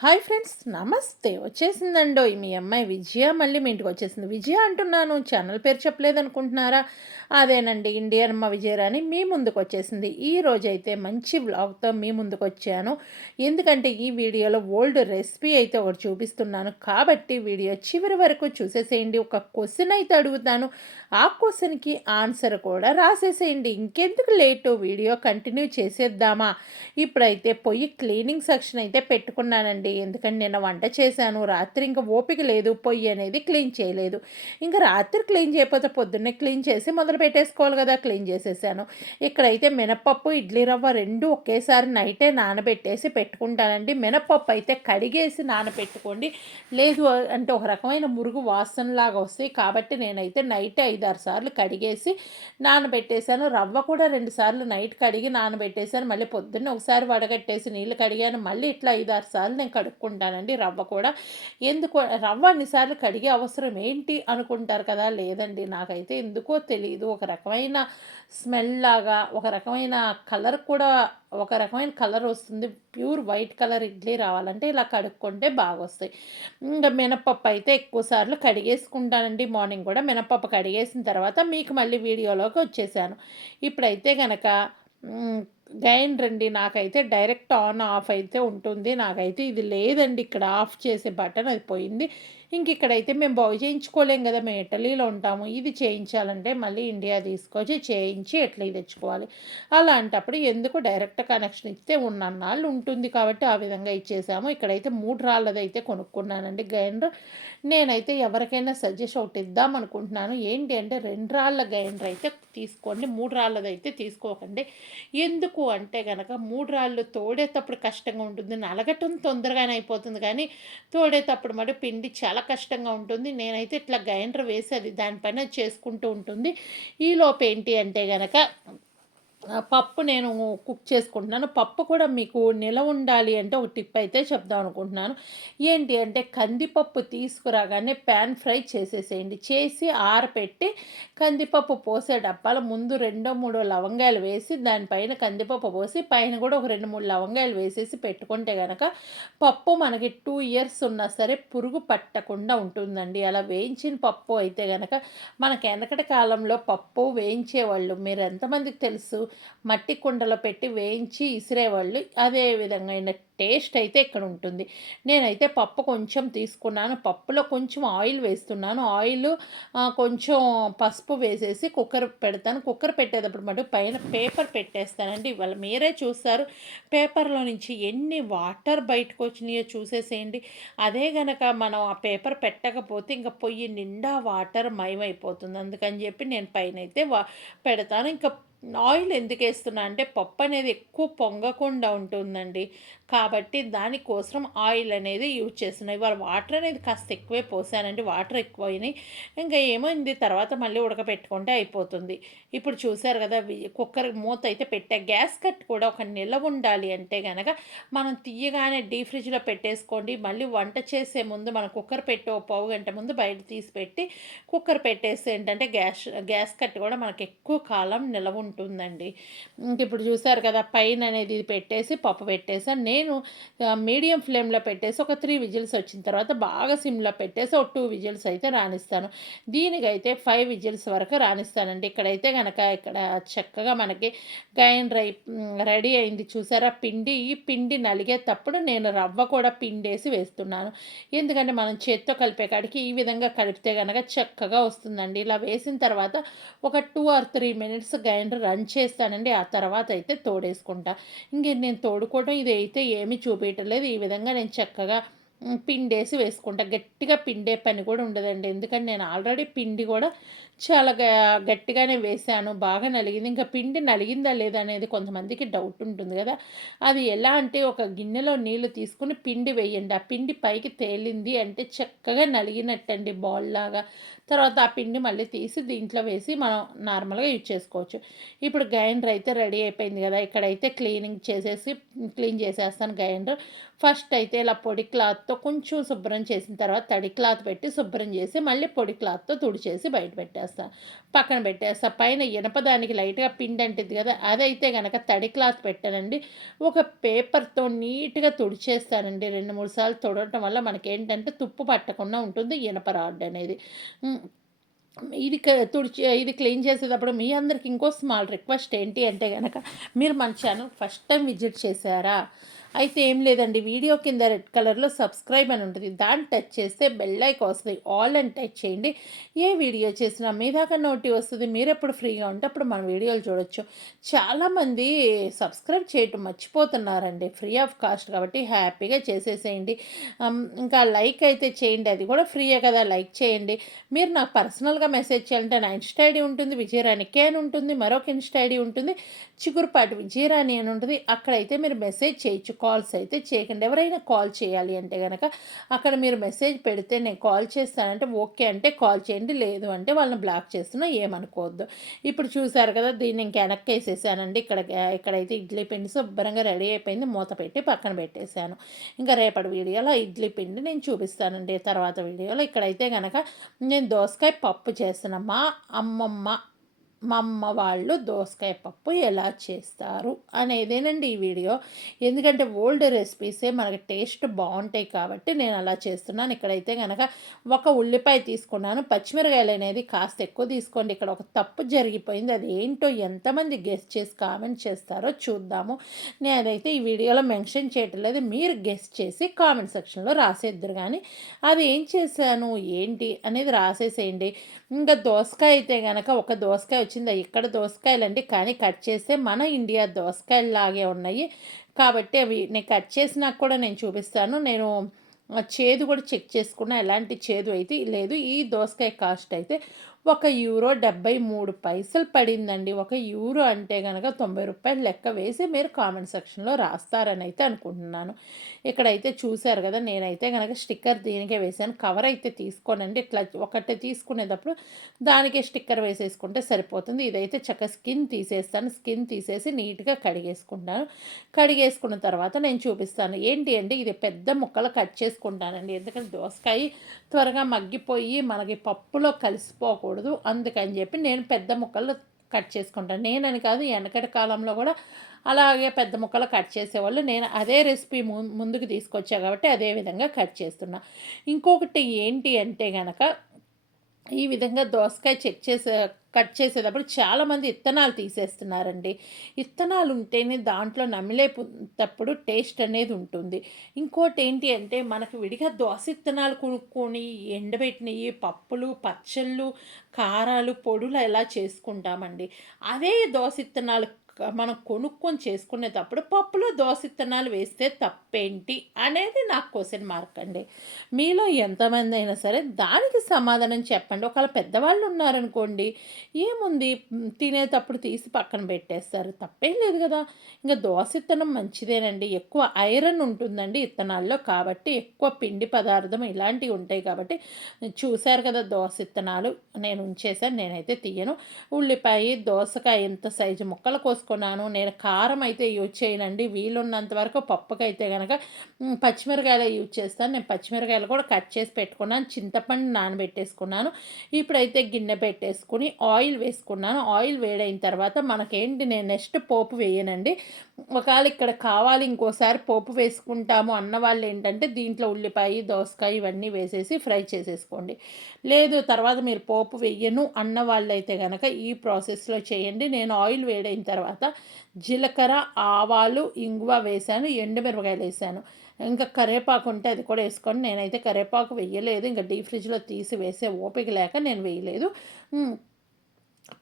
Hi friends, నమస్తే. వచ్చేసిందండోయ్ మీ అమ్మాయి విజయ. మళ్ళీ మీ ఇంటికి వచ్చేసింది. విజయ అంటున్నాను, ఛానల్ పేరు చెప్పలేదనుకుంటున్నారా? అదేనండి, ఇండియన్ అమ్మ విజయరాణి మీ ముందుకు వచ్చేసింది. ఈ రోజైతే మంచి వ్లాగ్తో మీ ముందుకు వచ్చాను. ఎందుకంటే ఈ వీడియోలో ఓల్డ్ రెసిపీ అయితే ఒకటి చూపిస్తున్నాను కాబట్టి వీడియో చివరి వరకు చూసేసేయండి. ఒక క్వశ్చన్ అయితే అడుగుతాను, ఆ క్వశ్చన్కి ఆన్సర్ కూడా రాసేసేయండి. ఇంకెందుకు లేటు, వీడియో కంటిన్యూ చేసేద్దామా? ఇప్పుడైతే పొయ్యి క్లీనింగ్ సెక్షన్ అయితే పెట్టుకున్నానండి. ఎందుకంటే నిన్న వంట చేశాను, రాత్రి ఇంకా ఓపిక లేదు, పొయ్యి అనేది క్లీన్ చేయలేదు. ఇంకా రాత్రి క్లీన్ చేయకపోతే పొద్దున్నే క్లీన్ చేసి మొదలు పెట్టేసుకోవాలి కదా. క్లీన్ చేసేసాను. ఇక్కడైతే మినపప్పు, ఇడ్లీ రవ్వ రెండు ఒకేసారి నైటే నానబెట్టేసి పెట్టుకుంటానండి. మినపప్పు అయితే కడిగేసి నానబెట్టుకోండి, లేదు అంటే ఒక రకమైన మురుగు వాసనలాగా వస్తాయి. కాబట్టి నేనైతే నైటే 5-6 సార్లు కడిగేసి నానబెట్టేశాను. రవ్వ కూడా 2 సార్లు నైట్ కడిగి నానబెట్టేశాను. మళ్ళీ పొద్దున్నే ఒకసారి వడగట్టేసి నీళ్ళు కడిగాను. మళ్ళీ ఇట్లా 5-6 సార్లు నేను కడుక్కుంటానండి రవ్వ కూడా. ఎందుకో రవ్వ అన్నిసార్లు కడిగే అవసరం ఏంటి అనుకుంటారు కదా. లేదండి, నాకైతే ఎందుకో తెలీదు, ఒక రకమైన స్మెల్ లాగా, ఒక రకమైన కలర్ కూడా, ఒక రకమైన కలర్ వస్తుంది. ప్యూర్ వైట్ కలర్ ఇడ్లీ రావాలంటే ఇలా కడుక్కుంటే బాగొస్తాయి. ఇంకా మినపప్పు అయితే ఎక్కువ సార్లు కడిగేసుకుంటానండి. మార్నింగ్ కూడా మినపప్పు కడిగేసిన తర్వాత మీకు మళ్ళీ వీడియోలోకి వచ్చేసాను. ఇప్పుడైతే గనక గ్రైండర్ అండి. నాకైతే డైరెక్ట్ ఆన్ ఆఫ్ అయితే ఉంటుంది. నాకైతే ఇది లేదండి, ఇక్కడ ఆఫ్ చేసే బటన్ అది పోయింది. ఇంక ఇక్కడైతే మేము బాగు చేయించుకోలేం కదా, మేము ఇటలీలో ఉంటాము. ఇది చేయించాలంటే మళ్ళీ ఇండియా తీసుకొచ్చి చేయించి ఇటలీ తెచ్చుకోవాలి. అలాంటప్పుడు ఎందుకు డైరెక్ట్ కనెక్షన్ ఇస్తే ఉన్నన్నాళ్ళు ఉంటుంది కాబట్టి ఆ విధంగా ఇచ్చేసాము. ఇక్కడైతే 3 రాళ్ళదైతే కొనుక్కున్నానండి గ్రైండర్. నేనైతే ఎవరికైనా సజెస్ట్ ఒకటి ఇద్దాం అనుకుంటున్నాను. ఏంటి అంటే 2 రాళ్ళ గ్రైండర్ అయితే తీసుకోండి, 3 రాళ్ళదైతే తీసుకోకండి. ఎందుకు అంటే గనక 3 రాళ్ళు తోడేటప్పుడు కష్టంగా ఉంటుంది. నలగటం తొందరగానే అయిపోతుంది కానీ తోడేటప్పుడు మరి పిండి చాలా కష్టంగా ఉంటుంది. నేనైతే ఇట్లా గ్రైండర్ వేసి అది దానిపైన చేసుకుంటూ ఉంటుంది. ఈలోపు ఏంటి అంటే గనక పప్పు నేను కుక్ చేసుకుంటున్నాను. పప్పు కూడా మీకు నిలవ ఉండాలి అంటే ఒక టిప్ అయితే చెప్దాం అనుకుంటున్నాను. ఏంటి అంటే కందిపప్పు తీసుకురాగానే ప్యాన్ ఫ్రై చేసేసేయండి. చేసి ఆరపెట్టి కందిపప్పు పోసే డబ్బాలో ముందు 2-3 లవంగాలు వేసి దానిపైన కందిపప్పు పోసి పైన కూడా ఒక 2-3 లవంగాలు వేసేసి పెట్టుకుంటే గనక పప్పు మనకి 2 ఇయర్స్ ఉన్నా సరే పురుగు పట్టకుండా ఉంటుందండి. అలా వేయించిన పప్పు అయితే గనక మనకి వెనకటి కాలంలో పప్పు వేయించేవాళ్ళు. మీరు ఎంతమందికి తెలుసు? మట్టి కుండలో పెట్టి వేయించి ఇసిరేవాళ్ళు. అదే విధంగా టేస్ట్ అయితే ఇక్కడ ఉంటుంది. నేనైతే పప్పు కొంచెం తీసుకున్నాను. పప్పులో కొంచెం ఆయిల్ వేస్తున్నాను. ఆయిల్ కొంచెం పసుపు వేసేసి కుక్కర్ పెడతాను. కుక్కర్ పెట్టేటప్పుడు మటుకు పైన పేపర్ పెట్టేస్తానండి. ఇవాళ మీరే చూస్తారు పేపర్లో నుంచి ఎన్ని వాటర్ బయటకు వచ్చినాయో చూసేసేయండి. అదే గనక మనం ఆ పేపర్ పెట్టకపోతే ఇంకా పొయ్యి నిండా వాటర్ మయమైపోతుంది. అందుకని చెప్పి నేను పైన అయితే పెడతాను. ఇంకా ఆయిల్ ఎందుకేస్తున్నా అంటే పప్పు అనేది ఎక్కువ పొంగకుండా ఉంటుందండి. కాబట్టి దానికోసం ఆయిల్ అనేది యూజ్ చేస్తున్నాను. ఇవాళ వాటర్ అనేది కాస్త ఎక్కువే పోసానండి. వాటర్ ఎక్కువైనాయి. ఇంకా ఏమైంది తర్వాత మళ్ళీ ఉడకపెట్టుకుంటే అయిపోతుంది. ఇప్పుడు చూసారు కదా, కుక్కర్ మూత అయితే పెట్టా. గ్యాస్ కట్ కూడా ఒక నిలవ ఉండాలి అంటే గనక మనం తీయగానే డీప్ ఫ్రిడ్జ్లో పెట్టేసుకోండి. మళ్ళీ వంట చేసే ముందు మనం కుక్కర్ పెట్టి ఒక పావు గంట ముందు బయట తీసి పెట్టి కుక్కర్ పెట్టేస్తే ఏంటంటే గ్యాస్ కట్ కూడా మనకు ఎక్కువ కాలం నిలవ ఉంటుందండి. ఇంక ఇప్పుడు చూసారు కదా, పైన అనేది ఇది పెట్టేసి పప్పు పెట్టేసాను. నేను మీడియం ఫ్లేమ్లో పెట్టేసి ఒక 3 విజిల్స్ వచ్చిన తర్వాత బాగా సిమ్లో పెట్టేసి ఒక 2 విజిల్స్ అయితే రాణిస్తాను. దీనికైతే 5 విజిల్స్ వరకు రాణిస్తానండి. ఇక్కడైతే కనుక ఇక్కడ చక్కగా మనకి గ్రైండర్ రెడీ అయింది చూసారా పిండి. ఈ పిండి నలిగేటప్పుడు నేను రవ్వ కూడా పిండేసి వేస్తున్నాను. ఎందుకంటే మనం చేత్తో కలిపే కాడికి ఈ విధంగా కలిపితే కనుక చక్కగా వస్తుందండి. ఇలా వేసిన తర్వాత ఒక 2 ఆర్ 3 మినిట్స్ గ్రైండర్ రన్ చేస్తానండి. ఆ తర్వాత అయితే తోడేసుకుంటా. ఇంక నేను తోడుకోవడం ఇది అయితే ఏమీ చూపించటం లేదు. ఈ విధంగా నేను చక్కగా పిండేసి వేసుకుంటా. గట్టిగా పిండే పని కూడా ఉండదండి. ఎందుకంటే నేను ఆల్రెడీ పిండి కూడా చాలా గట్టిగానే వేశాను. బాగా నలిగింది. ఇంకా పిండి నలిగిందా లేదా అనేది కొంతమందికి డౌట్ ఉంటుంది కదా. అది ఎలా అంటే ఒక గిన్నెలో నీళ్లు తీసుకుని పిండి వేయండి. ఆ పిండి పైకి తేలింది అంటే చక్కగా నలిగినట్టండి బాల్ లాగా. తర్వాత ఆ పిండి మళ్ళీ తీసి దీంట్లో వేసి మనం నార్మల్గా యూజ్ చేసుకోవచ్చు. ఇప్పుడు గ్రైండర్ అయితే రెడీ అయిపోయింది కదా. ఇక్కడైతే క్లీన్ చేసేస్తాను గ్రైండర్. ఫస్ట్ అయితే ఇలా పొడి క్లాత్తో కొంచెం శుభ్రం చేసిన తర్వాత తడి క్లాత్ పెట్టి శుభ్రం చేసి మళ్ళీ పొడి క్లాత్తో తుడిచేసి బయట పెట్టేస్తాను. పక్కన పెట్టేస్తా. పైన ఇనప దానికి లైట్‌గా పిండి అంటిద్ది కదా! అదైతే గనక తడి క్లాత్ పెట్టానండి. ఒక పేపర్‌తో నీట్‌గా తుడిచేస్తానండి. 2, 3 సార్లు తుడవటం వల్ల మనకేంటంటే తుప్పు పట్టకుండా ఉంటుంది ఇనప రాడ్ అనేది. హ్మ్. ఇది క్లీన్ చేసేటప్పుడు మీ అందరికి ఇంకో స్మాల్ రిక్వెస్ట్ ఏంటి అంటే గనక, మీరు మన ఛానల్ ఫస్ట్ టైం విజిట్ చేశారా? అయితే ఏం లేదండి, వీడియో కింద రెడ్ కలర్‌లో సబ్స్క్రైబ్ అని ఉంటుంది. దాన్ని టచ్ చేస్తే బెల్ ఐకాన్ వస్తది. ఆల్ అని టచ్ చేయండి. ఏ వీడియో చేసినా మీ దాకా నోటి వస్తది. మీరెప్పుడు ఫ్రీగా ఉంటే అప్పుడు మన వీడియోలు చూడొచ్చు. చాలామంది సబ్స్క్రైబ్ చేయటం మర్చిపోతున్నారండి. ఫ్రీ ఆఫ్ కాస్ట్ కాబట్టి హ్యాపీగా చేసేసేయండి. ఇంకా లైక్ అయితే చేయండి. అది కూడా ఫ్రీయే కదా! లైక్ చేయండి. మీరు నాకు పర్సనల్‌గా మెసేజ్ చేయాలంటే నా ఇన్‌స్టా ఐడీ ఉంటుంది. విజయరాణి కే అని ఉంటుంది. మరొక ఇన్‌స్టా ఐడీ ఉంటుంది. చిగురుపాటి విజయరాణి అని ఉంటుంది. అక్కడైతే మీరు మెసేజ్ చేయొచ్చు. కాల్స్ అయితే చేయకండి. ఎవరైనా కాల్ చేయాలి అంటే గనక అక్కడ మీరు మెసేజ్ పెడితే నేను కాల్ చేస్తానంటే ఓకే అంటే కాల్ చేయండి. లేదు అంటే వాళ్ళని బ్లాక్ చేస్తున్నా ఏమనుకోవద్దు. ఇప్పుడు చూసారు కదా! దీన్ని ఇంక వెనక్కేసేసానండి. ఇక్కడైతే ఇడ్లీ పిండి శుభ్రంగా రెడీ అయిపోయింది. మూత పెట్టి పక్కన పెట్టేశాను. ఇంకా రేపటి వీడియోలో ఇడ్లీ పిండి నేను చూపిస్తానండి తర్వాత వీడియోలో. ఇక్కడైతే గనక నేను దోసకాయ పప్పు చేస్తున్నా. మా అమ్మ వాళ్ళు దోసకాయ పప్పు ఎలా చేస్తారు అనేదేనండి ఈ వీడియో. ఎందుకంటే ఓల్డ్ రెసిపీసే మనకి టేస్ట్ బావుంటాయి కాబట్టి నేను అలా చేస్తున్నాను. ఇక్కడైతే గనక ఒక ఉల్లిపాయ తీసుకున్నాను. పచ్చిమిరకాయలు అనేది కాస్త ఎక్కువ తీసుకోండి. ఇక్కడ ఒక తప్పు జరిగిపోయింది. అది ఏంటో ఎంతమంది గెస్ చేసి కామెంట్ చేస్తారో చూద్దాము. నేనైతే ఈ వీడియోలో మెన్షన్ చేయటం లేదు. మీరు గెస్ చేసి కామెంట్ సెక్షన్‌లో రాసేద్దురు గానీ, అది ఏం చేశాను, ఏంటి అనేది రాసేసేయండి. ఇంకా దోసకాయ అయితే గనక ఒక దోసకాయ వచ్చింది. ఇక్కడ దోసకాయలండి, కానీ కట్ చేస్తే మన ఇండియా దోసకాయల్లాగే ఉన్నాయి. కాబట్టి అవి నేను కట్ చేసినాక కూడా నేను చూపిస్తాను. నేను చేదు కూడా చెక్ చేసుకున్నా. ఎలాంటి చేదు అయితే లేదు. ఈ దోసకాయ కాస్ట్ అయితే €1.73 పడిందండి. €1 అంటే గనక ₹90 లెక్క వేసి మీరు కామెంట్ సెక్షన్‌లో రాస్తారని అయితే అనుకుంటున్నాను. ఇక్కడైతే చూసారు కదా! నేనైతే గనక స్టిక్కర్ దీనికే వేశాను. కవర్ అయితే తీసుకోనండి. ఇట్లా ఒకటి తీసుకునేటప్పుడు దానికే స్టిక్కర్ వేసేసుకుంటే సరిపోతుంది. ఇదైతే చక్కగా స్కిన్ తీసేస్తాను. స్కిన్ తీసేసి నీట్‌గా కడిగేసుకుంటాను. కడిగేసుకున్న తర్వాత నేను చూపిస్తాను. ఏంటి అంటే ఇది పెద్ద ముక్కలు కట్ చేసుకుంటానండి. ఎందుకంటే దోసకాయ త్వరగా మగ్గిపోయి మనకి పప్పులో కలిసిపోకూడదు. అందుకని చెప్పి నేను పెద్ద ముక్కలు కట్ చేసుకుంటాను. నేనని కాదు, వెనకటి కాలంలో కూడా అలాగే పెద్ద ముక్కలు కట్ చేసేవాళ్ళు. నేను అదే రెసిపీ ముందుకు తీసుకొచ్చా కాబట్టి అదే విధంగా కట్ చేస్తున్నా. ఇంకొకటి ఏంటి అంటే గనక ఈ విధంగా దోసకాయ కట్ చేసేటప్పుడు చాలామంది ఇత్తనాలు తీసేస్తున్నారండి. ఇత్తనాలు ఉంటేనే దాంట్లో నమిలేటప్పుడు టేస్ట్ అనేది ఉంటుంది. ఇంకోటి ఏంటి అంటే మనకు విడిగా దోస ఇత్తనాలు కొనుక్కొని ఎండబెట్టినయి పప్పులు, పచ్చళ్ళు, కారాలు, పొడులు ఎలా చేసుకుంటామండి. అదే దోస ఇత్తనాలు మనం కొనుక్కొని చేసుకునేటప్పుడు పప్పులో దోస ఇత్తనాలు వేస్తే తప్పేంటి అనేది నాకు క్వెషన్ మార్క్ అండి. మీలో ఎంతమంది అయినా సరే దానికి సమాధానం చెప్పండి. ఒకవేళ పెద్దవాళ్ళు ఉన్నారనుకోండి, ఏముంది తినేటప్పుడు తీసి పక్కన పెట్టేస్తారు. తప్పేం లేదు గదా! ఇంక దోస ఇత్తనం మంచిదేనండి. ఎక్కువ ఐరన్ ఉంటుందండి ఇత్తనాల్లో. కాబట్టి ఎక్కువ పిండి పదార్థం ఇలాంటివి ఉంటాయి కాబట్టి చూసారు కదా! దోస ఇత్తనాలు నేను ఉంచేసాను. నేనైతే తీయను. ఉల్లిపాయ, దోసకాయ ఎంత సైజు ముక్కలు కోసుకున్నాను. నేను కారం అయితే యూజ్ చేయనండి. వీలున్నంత వరకు పప్పుకైతే గనక పచ్చిమిరకాయలే యూజ్ చేస్తాను. నేను పచ్చిమిరకాయలు కూడా కట్ చేసి పెట్టుకున్నాను. చింతపండు నానబెట్టేసుకున్నాను. ఇప్పుడైతే గిన్నె పెట్టేసుకొని ఆయిల్ వేసుకున్నాను. ఆయిల్ వేడైన తర్వాత మనకేంటి, నేను నెక్స్ట్ పోపు వేయనండి. ఒకవేళ ఇక్కడ కావాలి ఇంకోసారి పోపు వేసుకుంటాము అన్నవాళ్ళు ఏంటంటే దీంట్లో ఉల్లిపాయ, దోసకాయ ఇవన్నీ వేసేసి ఫ్రై చేసేసుకోండి. లేదు తర్వాత మీరు పోపు వెయ్యను అన్న వాళ్ళైతే గనక ఈ ప్రాసెస్‌లో చేయండి. నేను ఆయిల్ వేడైన తర్వాత జీలకర్ర, ఆవాలు, ఇంగువ వేశాను. ఎండుమిరపకాయలేసాను. ఇంకా కరివేపాకు ఉంటే అది కూడా ఏసుకోండి. నేనైతే కరివేపాకు వెయ్యలేదు. ఇంక డీప్ ఫ్రిడ్జ్‌లో తీసి వేసే ఓపిక లేక నేను వేయలేదు. హ్మ్.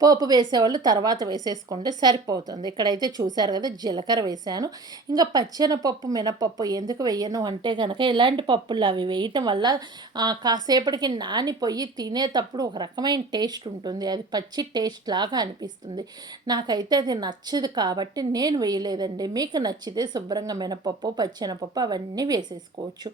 పోపు వేసేవాళ్ళు తర్వాత వేసేసుకుంటే సరిపోతుంది. ఇక్కడైతే చూసారు కదా! జీలకర్ర వేశాను. ఇంకా పచ్చెనపప్పు, మినపప్పు ఎందుకు వేయను అంటే గనక ఇలాంటి పప్పులు అవి వేయటం వల్ల కాసేపటికి నానిపోయి తినేటప్పుడు ఒక రకమైన టేస్ట్ ఉంటుంది. అది పచ్చి టేస్ట్ లాగా అనిపిస్తుంది. నాకైతే అది నచ్చదు కాబట్టి నేను వేయలేదండి. మీకు నచ్చితే శుభ్రంగా మినపప్పు, పచ్చెనపప్పు అవన్నీ వేసేసుకోవచ్చు.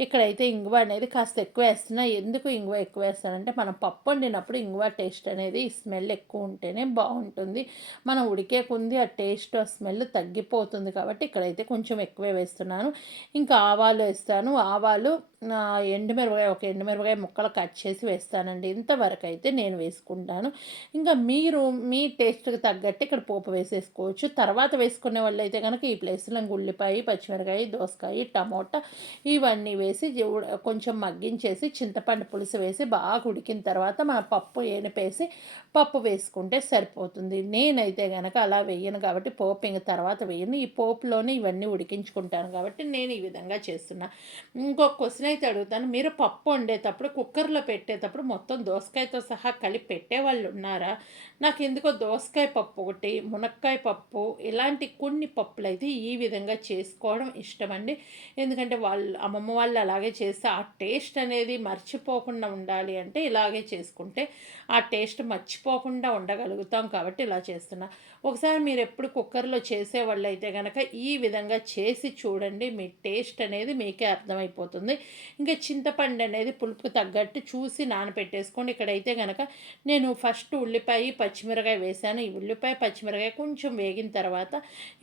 ఇక్కడైతే ఇంగువ అనేది కాస్త ఎక్కువ వేస్తున్నా. ఎందుకు ఇంగువ ఎక్కువ వేస్తానంటే మనం పప్పు వండినప్పుడు ఇంగువ టేస్ట్ అనేది స్మెల్ ఎక్కువ ఉంటేనే బావుంటుంది. మనం ఉడికే కొంది ఆ టేస్ట్, ఆ స్మెల్ తగ్గిపోతుంది కాబట్టి ఇక్కడైతే కొంచెం ఎక్కువే వేస్తున్నాను. ఇంకా ఆవాలు వేస్తాను. ఆవాలు ఎండుమిరపకాయ, ఒక ఎండుమిరపకాయ ముక్కలు కట్ చేసి వేస్తానండి. ఇంతవరకైతే నేను వేసుకుంటాను. ఇంకా మీరు మీ టేస్ట్‌కి తగ్గట్టు ఇక్కడ పోపు వేసేసుకోవచ్చు. తర్వాత వేసుకునే వాళ్ళైతే గనక ఈ ప్లేస్‌లో ఇంక ఉల్లిపాయ, పచ్చిమిరపకాయ, దోసకాయ, టమోటా ఇవన్నీ వేసి కొంచెం మగ్గించేసి చింతపండు పులుసు వేసి బాగా ఉడికిన తర్వాత మన పప్పు ఎనిపేసి పప్పు వేసుకుంటే సరిపోతుంది. నేనైతే గనక అలా వేయను కాబట్టి పోపు ఇంక తర్వాత వేయను. ఈ పోపులోనే ఇవన్నీ ఉడికించుకుంటాను కాబట్టి నేను ఈ విధంగా చేస్తున్నా. ఇంకొక క్వెషన్ అయితే అడుగుతాను. మీరు పప్పు వండేటప్పుడు కుక్కర్‌లో పెట్టేటప్పుడు మొత్తం దోసకాయతో సహా కలిపి పెట్టేవాళ్ళు ఉన్నారా? నాకెందుకో దోసకాయ పప్పు ఒకటి, మునక్కాయ పప్పు ఇలాంటి కొన్ని పప్పులైతే ఈ విధంగా చేసుకోవడం ఇష్టమండి. ఎందుకంటే అమ్మమ్మ వాళ్ళు అలాగే చేస్తే ఆ టేస్ట్ అనేది మర్చిపోకుండా ఉండాలి అంటే ఇలాగే చేసుకుంటే ఆ టేస్ట్ మర్చిపోకుండా ఉండగలుగుతాం కాబట్టి ఇలా చేస్తున్నా. ఒకసారి మీరెప్పుడు కుక్కర్‌లో చేసేవాళ్ళైతే గనక ఈ విధంగా చేసి చూడండి. మీ టేస్ట్ అనేది మీకే అర్థమైపోతుంది. ఇంకా చింతపండు అనేది పులుపుకి తగ్గట్టు చూసి నానబెట్టేసుకోండి. ఇక్కడైతే గనక నేను ఫస్ట్ ఉల్లిపాయ, పచ్చిమిరపకాయ వేశాను. ఈ ఉల్లిపాయ, పచ్చిమిరపకాయ కొంచెం వేగిన తర్వాత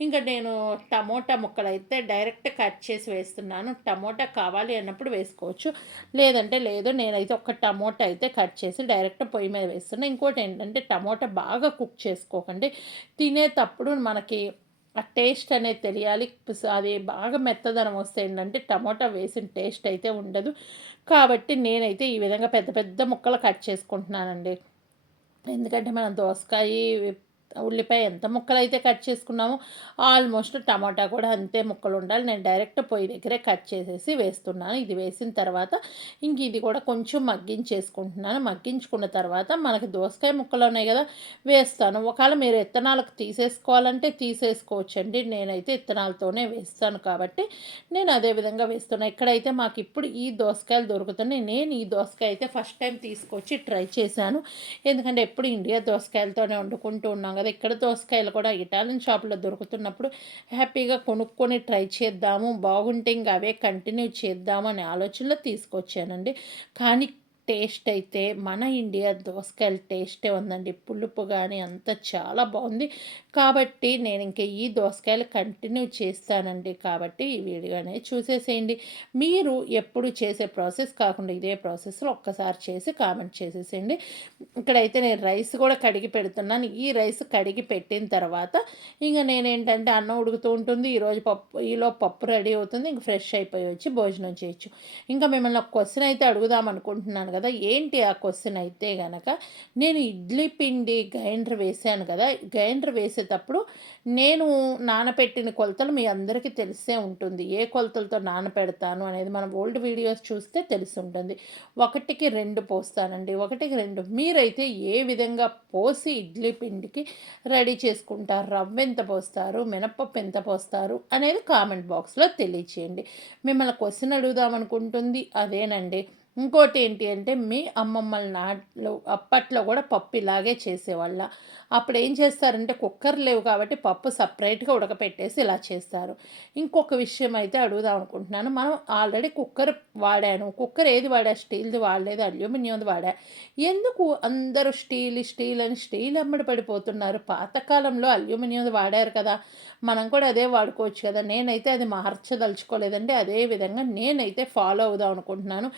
ఇంక నేను టమోటా ముక్కలైతే డైరెక్ట్ కట్ చేసి వేస్తున్నాను. టమోటా కావాలి అన్నప్పుడు వేసుకోవచ్చు. లేదంటే లేదు. నేనైతే ఒక్క టమోటా అయితే కట్ చేసి డైరెక్ట్ పొయ్యి మీద వేస్తున్నా. ఇంకోటేంటంటే టమోటా బాగా కుక్ చేసుకోకండి. తినేటప్పుడు మనకి ఆ టేస్ట్ అనేది తెలియాలి. అది బాగా మెత్తదనం వస్తే ఏంటంటే టమోటా వేసిన టేస్ట్ అయితే ఉండదు. కాబట్టి నేనైతే ఈ విధంగా పెద్ద పెద్ద ముక్కలు కట్ చేసుకుంటున్నానండి. ఎందుకంటే మనం దోసకాయి, ఉల్లిపాయ ఎంత ముక్కలైతే కట్ చేసుకున్నామో ఆల్మోస్ట్ టమాటా కూడా అంతే ముక్కలుండాలి. నేను డైరెక్ట్ పొయ్యి దగ్గరే కట్ చేసేసి వేస్తున్నాను. ఇది వేసిన తర్వాత ఇంక ఇది కూడా కొంచెం మగ్గించేసుకుంటున్నాను. మగ్గించుకున్న తర్వాత మనకి దోసకాయ ముక్కలున్నాయి కదా! వేస్తాను. ఒకవేళ మీరు ఇత్తనాలకు తీసేసుకోవాలంటే తీసేసుకోవచ్చండి. నేనైతే ఇత్తనాలతోనే వేస్తాను కాబట్టి నేను అదే విధంగా వేస్తున్నా. ఇక్కడైతే మాకిప్పుడు ఈ దోసకాయలు దొరుకుతున్నాయి. నేను ఈ దోసకాయ అయితే ఫస్ట్ టైం తీసుకొచ్చి ట్రై చేశాను. ఎందుకంటే ఎప్పుడు ఇండియా దోసకాయలతోనే వండుకుంటూ ఉన్నాం కదా! ఇక్కడ దోసకాయలు కూడా ఇటాలియన్ షాప్‌లో దొరుకుతున్నప్పుడు హ్యాపీగా కొనుక్కొని ట్రై చేద్దాము. బాగుంటే ఇంక అవే కంటిన్యూ చేద్దాము అనే ఆలోచనలో తీసుకొచ్చానండి. కానీ టేస్ట్ అయితే మన ఇండియా దోసకాయల టేస్టే ఉందండి. పులుపు గాని అంతా చాలా బావుంది. కాబట్టి నేను ఇంక ఈ దోసకాయలు కంటిన్యూ చేస్తానండి. కాబట్టి ఈ వీడియో అనేది చూసేసేయండి. మీరు ఎప్పుడు చేసే ప్రాసెస్ కాకుండా ఇదే ప్రాసెస్‌లో ఒక్కసారి చేసి కామెంట్ చేసేసేయండి. ఇక్కడైతే నేను రైస్ కూడా కడిగి పెడుతున్నాను. ఈ రైస్ కడిగి పెట్టిన తర్వాత ఇంక నేనేంటంటే అన్నం ఉడుకుతూ ఉంటుంది. ఈలోపు పప్పు రెడీ అవుతుంది. ఇంక ఫ్రెష్ అయిపోయి వచ్చి భోజనం చేయొచ్చు. ఇంకా మిమ్మల్ని ఒక క్వెషన్ అయితే అడుగుదాం అనుకుంటున్నాను కదా! ఏంటి ఆ క్వెషన్ అయితే గనక నేను ఇడ్లీ పిండి గ్రైండర్ వేశాను కదా! గ్రైండర్ వేసేటప్పుడు నేను నానపెట్టిన కొలతలు మీ అందరికీ తెలిసే ఉంటుంది. ఏ కొలతలతో నానపెడతాను అనేది మనం ఓల్డ్ వీడియోస్ చూస్తే తెలిసుంటుంది. 1కి 2 పోస్తానండి. 1కి 2 మీరైతే ఏ విధంగా పోసి ఇడ్లీ పిండికి రెడీ చేసుకుంటారు? రవ్వ ఎంత పోస్తారు? మినపప్పు ఎంత పోస్తారు? అనేది కామెంట్ బాక్స్‌లో తెలియచేయండి. మిమ్మల్ని క్వెషన్ అడుగుదామనుకుంటుంది అదేనండి. ఇంకోటి ఏంటి అంటే మీ అమ్మమ్మల నాట్లో అప్పట్లో కూడా పప్పు ఇలాగే చేసేవాళ్ళా? అప్పుడేం చేస్తారంటే కుక్కర్ లేవు కాబట్టి పప్పు సెపరేట్‌గా ఉడకపెట్టేసి ఇలా చేస్తారు. ఇంకొక విషయం అయితే అడుగుదాం అనుకుంటున్నాను. మనం ఆల్రెడీ కుక్కర్ వాడాను. కుక్కర్ ఏది వాడా? స్టీల్‌ది వాడలేదు. అల్యూమినియంది వాడా. ఎందుకు అందరూ స్టీల్ అని స్టీల్ ఎమ్మట పడిపోతున్నారు? పాతకాలంలో అల్యూమినియంది వాడారు కదా! మనం కూడా అదే వాడుకోవచ్చు కదా! నేనైతే అది మార్చదలుచుకోలేదండి. అదే విధంగా నేనైతే ఫాలో అవుదాం అనుకుంటున్నాను.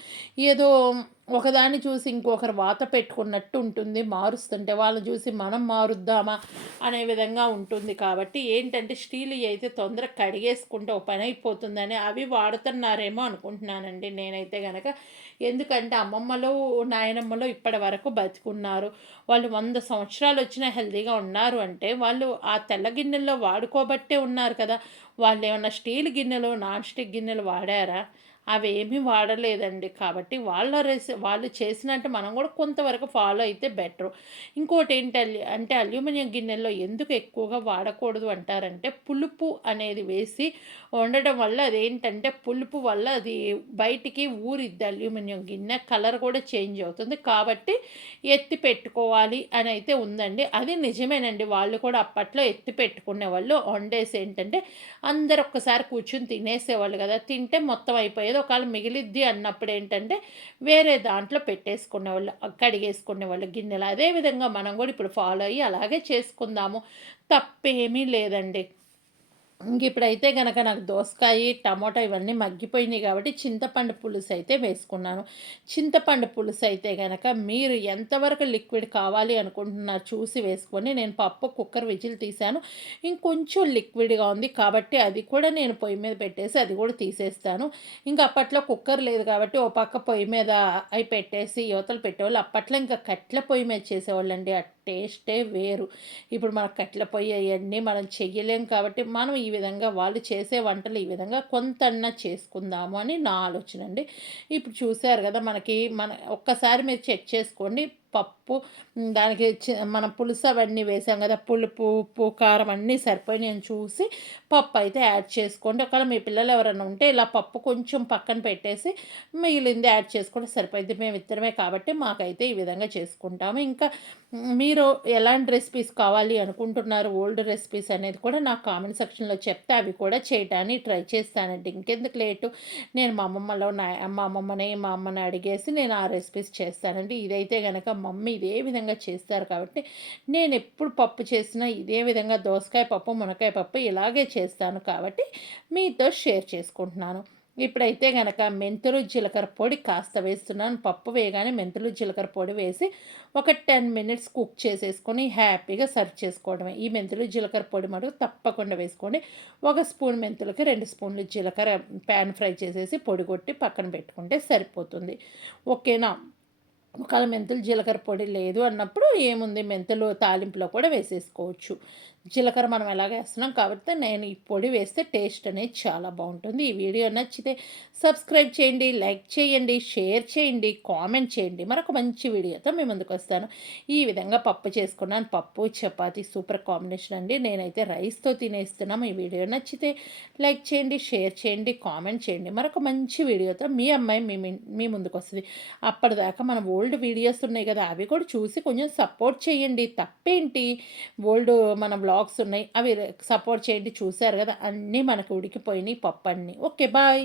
ఏదో ఒకదాన్ని చూసి ఇంకొకరు వాత పెట్టుకున్నట్టు ఉంటుంది మారుస్తుంటే. వాళ్ళని చూసి మనం మారుద్దామా అనే విధంగా ఉంటుంది కాబట్టి ఏంటంటే స్టీల్‌యి అయితే తొందరగా కడిగేసుకుంటే ఓ పని అయిపోతుందని అవి వాడుతున్నారేమో అనుకుంటున్నానండి నేనైతే గనక. ఎందుకంటే అమ్మమ్మలు, నాయనమ్మలు ఇప్పటి వరకు బతికున్నారు. వాళ్ళు 100 సంవత్సరాలొచ్చినా హెల్తీగా ఉన్నారు అంటే వాళ్ళు ఆ తెల్ల గిన్నెల్లో వాడుకోబట్టే ఉన్నారు కదా! వాళ్ళేమన్నా స్టీల్ గిన్నెలు, నాన్ స్టిక్ గిన్నెలు వాడారా? అవేమీ వాడలేదండి. కాబట్టి వాళ్ళు చేసినట్టు మనం కూడా కొంతవరకు ఫాలో అయితే బెటరు. ఇంకోటేంటి అంటే అల్యూమినియం గిన్నెల్లో ఎందుకు ఎక్కువగా వాడకూడదు అంటారంటే, పులుపు అనేది వేసి వండడం వల్ల అదేంటంటే, పులుపు వల్ల అది బయటికి ఊరిద్ది అల్యూమినియం గిన్నె. కలర్ కూడా చేంజ్ అవుతుంది. కాబట్టి ఎత్తి పెట్టుకోవాలి అనైతే ఉందండి. అది నిజమేనండి. వాళ్ళు కూడా అప్పట్లో ఎత్తి పెట్టుకునేవాళ్ళు. వండేసి ఏంటంటే, అందరూ ఒక్కసారి కూర్చొని తినేసేవాళ్ళు కదా! తింటే మొత్తం అయిపోయేది. ఒకవేళ మిగిలిద్ది అన్నప్పుడు ఏంటంటే, వేరే దాంట్లో పెట్టేసుకునేవాళ్ళు. కడిగేసుకునేవాళ్ళు గిన్నెలు. అదే విధంగా మనం కూడా ఇప్పుడు ఫాలో అయ్యి అలాగే చేసుకుందాము. తప్పేమీ లేదండి. ఇప్పుడైతే గనక నాకు దోసకాయి, టమోటా ఇవన్నీ మగ్గిపోయినాయి కాబట్టి చింతపండు పులుసైతే వేసుకున్నాను. చింతపండు పులుసైతే గనక మీరు ఎంతవరకు లిక్విడ్ కావాలి అనుకుంటున్నారు చూసి వేసుకొని, నేను పప్పు కుక్కర్ విజిల్ తీశాను. ఇంకొంచెం లిక్విడ్‌గా ఉంది కాబట్టి అది కూడా నేను పొయ్యి మీద పెట్టేసి అది కూడా తీసేస్తాను. ఇంక అప్పట్లో కుక్కర్ లేదు కాబట్టి ఓ పక్క పొయ్యి మీద అయి పెట్టేసి యువతల పెట్టేవాళ్ళు. అప్పట్లో ఇంకా కట్టెల పొయ్యి మీద చేసేవాళ్ళండి. ఆ టేస్టే వేరు. ఇప్పుడు మనకు కట్టెల పొయ్యి అయన్నీ మనం చెయ్యలేం కాబట్టి, మనం ఈ విధంగా వాళ్ళు చేసే వంటలు ఈ విధంగా కొంతన్నా చేసుకుందాము అని నా ఆలోచన అండి. ఇప్పుడు చూసారు గదా! ఒక్కసారి మీరు చెక్ చేసుకోండి. పప్పు దానికి మనం పులుసు అవన్నీ వేసాం గదా! పులుపు, ఉప్పు, కారం అన్నీ సరిపోయినాయని చూసి పప్పయితే యాడ్ చేసుకోండి. ఒకవేళ మీ పిల్లలు ఎవరైనా ఉంటే ఇలా పప్పు కొంచెం పక్కన పెట్టేసి మిగిలింది యాడ్ చేసుకుంటే సరిపోయిద్ది. మేమిద్దరమే కాబట్టి మాకైతే ఈ విధంగా చేసుకుంటాము. ఇంకా మీరు ఎలాంటి రెసిపీస్ కావాలి అనుకుంటున్నారు, ఓల్డ్ రెసిపీస్ అనేది కూడా నాకు కామెంట్ సెక్షన్‌లో చెప్తే అవి కూడా చేయటానికి ట్రై చేస్తానండి. ఇంకెందుకు లేటు, నేను మా అమ్మమ్మని, మా అమ్మని అడిగేసి నేను ఆ రెసిపీస్ చేస్తానండి. ఇదైతే గనక మమ్మీ ఇదే విధంగా చేస్తారు కాబట్టి, నేనెప్పుడు పప్పు చేసినా ఇదే విధంగా దోసకాయ పప్పు, మునక్కాయ పప్పు ఇలాగే చేస్తాను కాబట్టి మీతో షేర్ చేసుకుంటున్నాను. ఇప్పుడైతే గనక మెంతులు, జీలకర్ర పొడి కాస్త వేస్తున్నాను. పప్పు వేయగానే మెంతులు, జీలకర్ర పొడి వేసి ఒక 10 మినిట్స్ కుక్ చేసేసుకొని హ్యాపీగా సర్వ్ చేసుకోవడమే. ఈ మెంతులు, జీలకర్ర పొడి మటుకు తప్పకుండా వేసుకోండి. ఒక స్పూన్ మెంతులకి 2 స్పూన్లు జీలకర్ర పాన్ ఫ్రై చేసేసి పొడి కొట్టి పక్కన పెట్టుకుంటే సరిపోతుంది. ఓకేనా? ఒకవేళ మెంతులు, జీలకర్ర పొడి లేదు అన్నప్పుడు ఏముంది మెంతులు తాలింపులో కూడా వేసేసుకోవచ్చు. జీలకర్ర మనం ఎలాగేస్తున్నాం కాబట్టి నేను ఈ పొడి వేస్తే టేస్ట్ అనేది చాలా బావుంటుంది. ఈ వీడియో నచ్చితే సబ్స్క్రైబ్ చేయండి, లైక్ చేయండి, షేర్ చేయండి, కామెంట్ చేయండి. మరొక మంచి వీడియోతో మీ ముందుకొస్తాను. ఈ విధంగా పప్పు చేసుకున్నాను. పప్పు, చపాతీ సూపర్ కాంబినేషన్ అండి. నేనైతే రైస్‌తో తినేస్తున్నాము. ఈ వీడియో నచ్చితే లైక్ చేయండి, షేర్ చేయండి, కామెంట్ చేయండి. మరొక మంచి వీడియోతో మీ అమ్మాయి మీ ముందుకొస్తది. అప్పటిదాకా మన ఓల్డ్ వీడియోస్ ఉన్నాయి కదా! అవి కూడా చూసి కొంచెం సపోర్ట్ చేయండి. తప్పేంటి? ఓల్డ్ మన వ్లాగ్స్ ఉన్నాయి. అవి సపోర్ట్ చేయండి. చూసారు కదా! అన్నీ మనకు ఉడికిపోయినాయి పప్పన్నీ. ఓకే. బాయ్.